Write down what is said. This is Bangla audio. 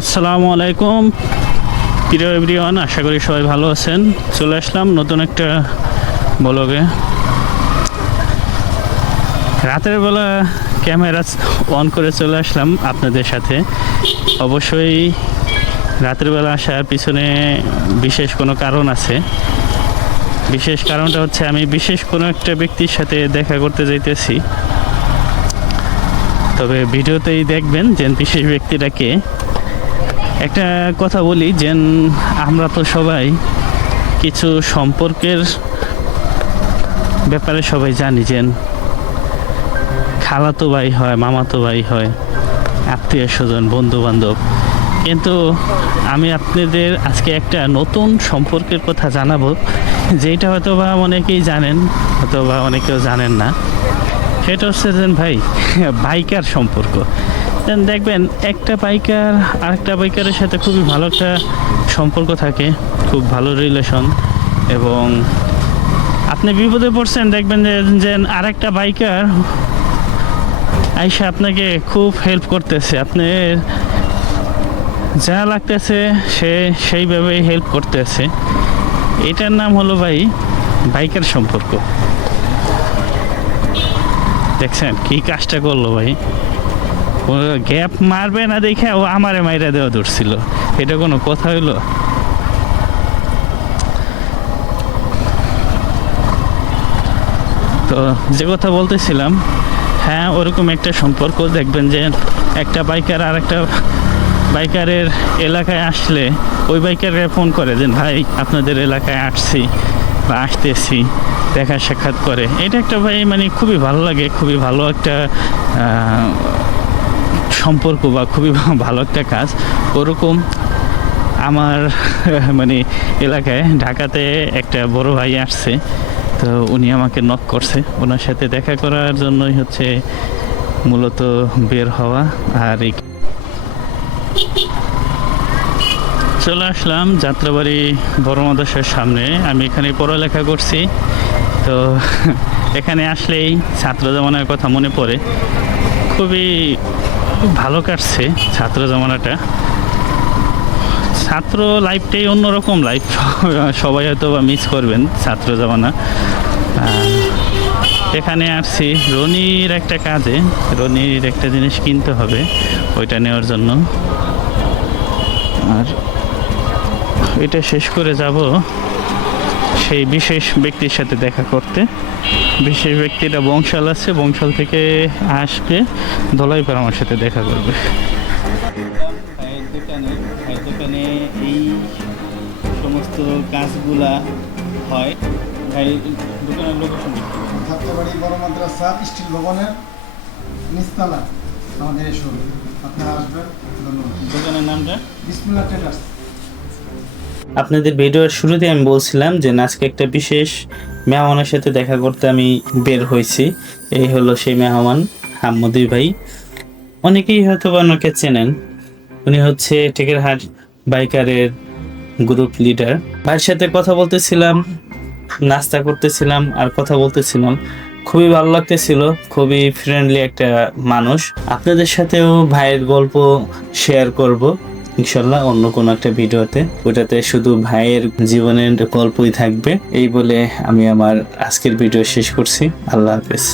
আসসালামু আলাইকুম প্রিয় এভরিওয়ান, আশা করি সবাই ভালো আছেন। চলে আসলাম নতুন একটা ব্লগে। রাতের বেলা ক্যামেরা অন করে চলে আসলাম আপনাদের সাথে। অবশ্যই রাতের বেলা আসার পিছনে বিশেষ কোনো কারণ আছে। বিশেষ কারণটা হচ্ছে আমি বিশেষ কোনো একটা ব্যক্তির সাথে দেখা করতে যাইতেছি। তবে ভিডিওতেই দেখবেন যে বিশেষ ব্যক্তিটাকে। একটা কথা বলি যে আমরা তো সবাই কিছু সম্পর্কের ব্যাপারে সবাই জানি যে খালাতো ভাই হয়, মামাতো ভাই হয়, আত্মীয় স্বজন, বন্ধু বান্ধব। কিন্তু আমি আপনাদের আজকে একটা নতুন সম্পর্কের কথা জানাবো, যেটা হয়তো বা অনেকেই জানেন, হয়তো বা অনেকেও জানেন না। সেটা হচ্ছে যে ভাই বাইকার সম্পর্ক। দেখবেন একটা বাইকার আরেকটা বাইকারের সাথে খুবই ভালো একটা সম্পর্ক থাকে, খুব ভালো রিলেশন। এবং আপনি বিপদে পড়ছেন, দেখবেন যে আরেকটা বাইকার আইসা আপনাকে খুব হেল্প করতেছে, আপনার যা লাগতেছে সে সেইভাবেই হেল্প করতেছে। এটার নাম হলো ভাই বাইকার সম্পর্ক। দেখছেন কি কাজটা করলো ভাই, গ্যাপ মারবে না দেখে ও আমারে মাইরা দেওয়া ধরছিল। এটা কোনো কথা হইলো? তো যে কথা বলতেছিলাম, হ্যাঁ ওরকম একটা সম্পর্ক। দেখবেন যে একটা বাইকার আর একটা বাইকারের এলাকায় আসলে ওই বাইকারকে ফোন করে যে ভাই আপনাদের এলাকায় আসছি বা আসতেছি, দেখা সাক্ষাৎ করে। এটা একটা ভাই মানে খুবই ভালো লাগে, খুবই ভালো একটা সম্পর্ক বা খুবই ভালো একটা কাজ। ওরকম আমার মানে এলাকায় ঢাকাতে একটা বড় ভাই আসছে, তো উনি আমাকে নক করছে। ওনার সাথে দেখা করার জন্যই হচ্ছে মূলত বের হওয়া। আর চলে আসলাম যাত্রাবাড়ি বড় মাদ্রাসার সামনে। আমি এখানে পড়ালেখা করছি, তো এখানে আসলেই ছাত্র জমানার কথা মনে পড়ে। খুবই ভালো কাটছে ছাত্র জমানাটা। ছাত্র লাইফটাই অন্যরকম লাইফ। সবাই হয়তো বা মিস করবেন ছাত্র জমানা। এখানে আসছি রনির একটা কাজে, রনির একটা জিনিস কিনতে হবে, ওইটা নেওয়ার জন্য। আর এটা শেষ করে যাব সেই বিশেষ ব্যক্তির সাথে দেখা করতে। বিশেষ ব্যক্তিটা বংশাল আছে, বংশাল থেকে আসবে, ধলাইপাড়া আমার সাথে দেখা করবে। ভাইয়ের দোকানে এই সমস্ত কাজগুলা হয়। ভাই দোকানের লোকেশন যাত্রাবাড়ি বড় মাদ্রাসা স্টিল ভবনের নিচতলা আমাদের এই শোরুম। আপনারা আসবেন। ধন্যবাদ। দোকানের নামটা বিসমিল্লাহ ট্রেডার্স। আপনাদের ভিডিওর শুরুতে আমি বলছিলাম যে আজকে একটা বিশেষ মেহমানের সাথে দেখা করতে আমি বের হয়েছি। এই হলো সেই মেহমান, হাম্মদি ভাই। অনেকেই হয়তো ওনাকে চেনেন। উনি হচ্ছে টেকেরহাট বাইকারের গ্রুপ লিডার। ভাইয়ের সাথে কথা বলতেছিলাম, নাস্তা করতেছিলাম আর কথা বলতেছিলাম। খুবই ভালো লাগতেছিল, খুবই ফ্রেন্ডলি একটা মানুষ। আপনাদের সাথেও ভাইয়ের গল্প শেয়ার করব ইনশাল্লাহ অন্য কোনো একটা ভিডিওতে। ওটাতে শুধু ভাইয়ের জীবনের গল্পই থাকবে। এই বলে আমি আমার আজকের ভিডিও শেষ করছি। আল্লাহ হাফেজ।